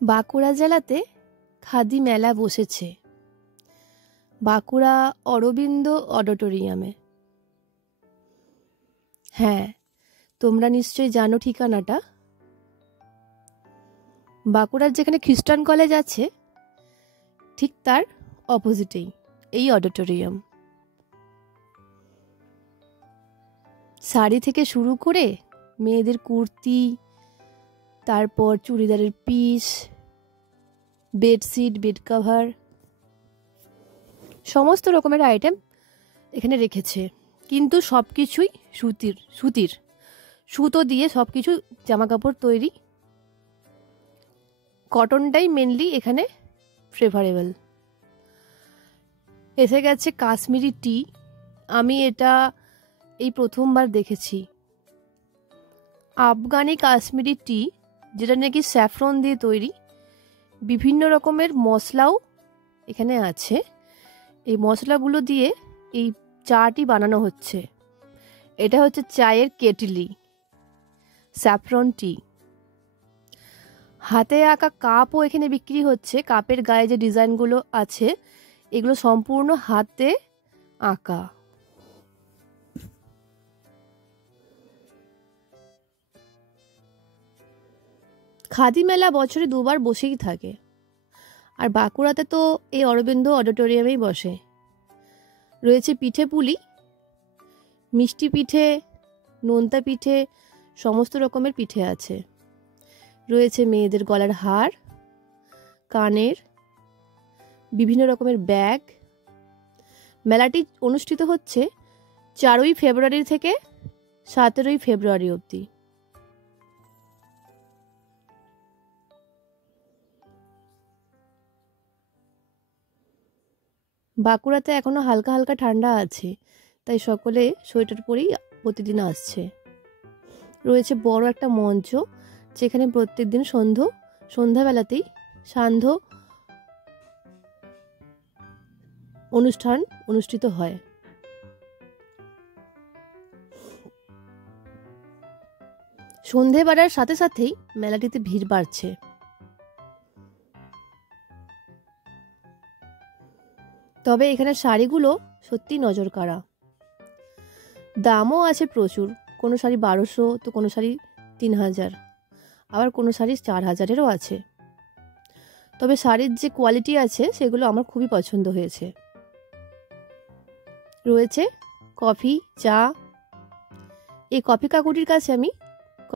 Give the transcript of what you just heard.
বাঁকুড়া জেলাতে খাদি মেলা বসেছে বাঁকুড়া অরবিন্দ অডিটোরিয়ামে। হ্যাঁ, তোমরা নিশ্চয়ই জানো ঠিকানাটা। বাঁকুড়ার যেখানে খ্রিস্টান কলেজ আছে ঠিক তার অপোজিটেই এই অডিটোরিয়াম। শাড়ি থেকে শুরু করে মেয়েদের কুর্তি, তারপর চুড়িদারের পিস, বেডশিট, বেড কভার, সমস্ত রকমের আইটেম এখানে রেখেছে। কিন্তু সব কিছুই সুতির সুতো দিয়ে সব কিছু জামা কাপড় তৈরি। কটনটাই মেনলি এখানে প্রেফারেবল। এসে গেছে কাশ্মীরি টি। আমি এটা এই প্রথমবার দেখেছি। আফগানি কাশ্মীরি টি, যেটা নাকি স্যাফরন দিয়ে তৈরি। বিভিন্ন রকমের মশলাও এখানে আছে। এই মশলাগুলো দিয়ে এই চাটি বানানো হচ্ছে। এটা হচ্ছে চায়ের কেটলি, স্যাফরন টি। হাতে আঁকা কাপও এখানে বিক্রি হচ্ছে। কাপের গায়ে যে ডিজাইনগুলো আছে এগুলো সম্পূর্ণ হাতে আঁকা। খাদি মেলা বছরে দুবার বসেই থাকে। আর বাঁকুড়াতে তো এই অরবিন্দ অডিটোরিয়ামেই বসে। রয়েছে পিঠে পুলি, মিষ্টি পিঠে, নোনতা পিঠে, সমস্ত রকমের পিঠে আছে। রয়েছে মেয়েদের গলার হার, কানের, বিভিন্ন রকমের ব্যাগ। মেলাটি অনুষ্ঠিত হচ্ছে 4ই ফেব্রুয়ারি থেকে 17ই ফেব্রুয়ারি অবধি। বাঁকুড়াতে এখনো হালকা হালকা ঠান্ডা আছে, তাই সকলে সোয়েটার পরেই প্রতিদিন আসছে। রয়েছে বড় একটা মঞ্চ, যেখানে প্রত্যেকদিন সন্ধ্যাবেলাতেই সান্ধ্য অনুষ্ঠান অনুষ্ঠিত হয়। সন্ধে বাড়ার সাথে সাথেই মেলাটিতে ভিড় বাড়ছে। তবে এখানে শাড়িগুলো সত্যি নজর কাড়া। দামও আছে প্রচুর। কোনো শাড়ি 1200, তো কোনো শাড়ি 3000, আবার কোনো শাড়ি 4000-এরও আছে। তবে শাড়ির যে কোয়ালিটি আছে সেগুলো আমার খুবই পছন্দ হয়েছে। রয়েছে কফি, চা। এই কফি কাকুটির কাছে আমি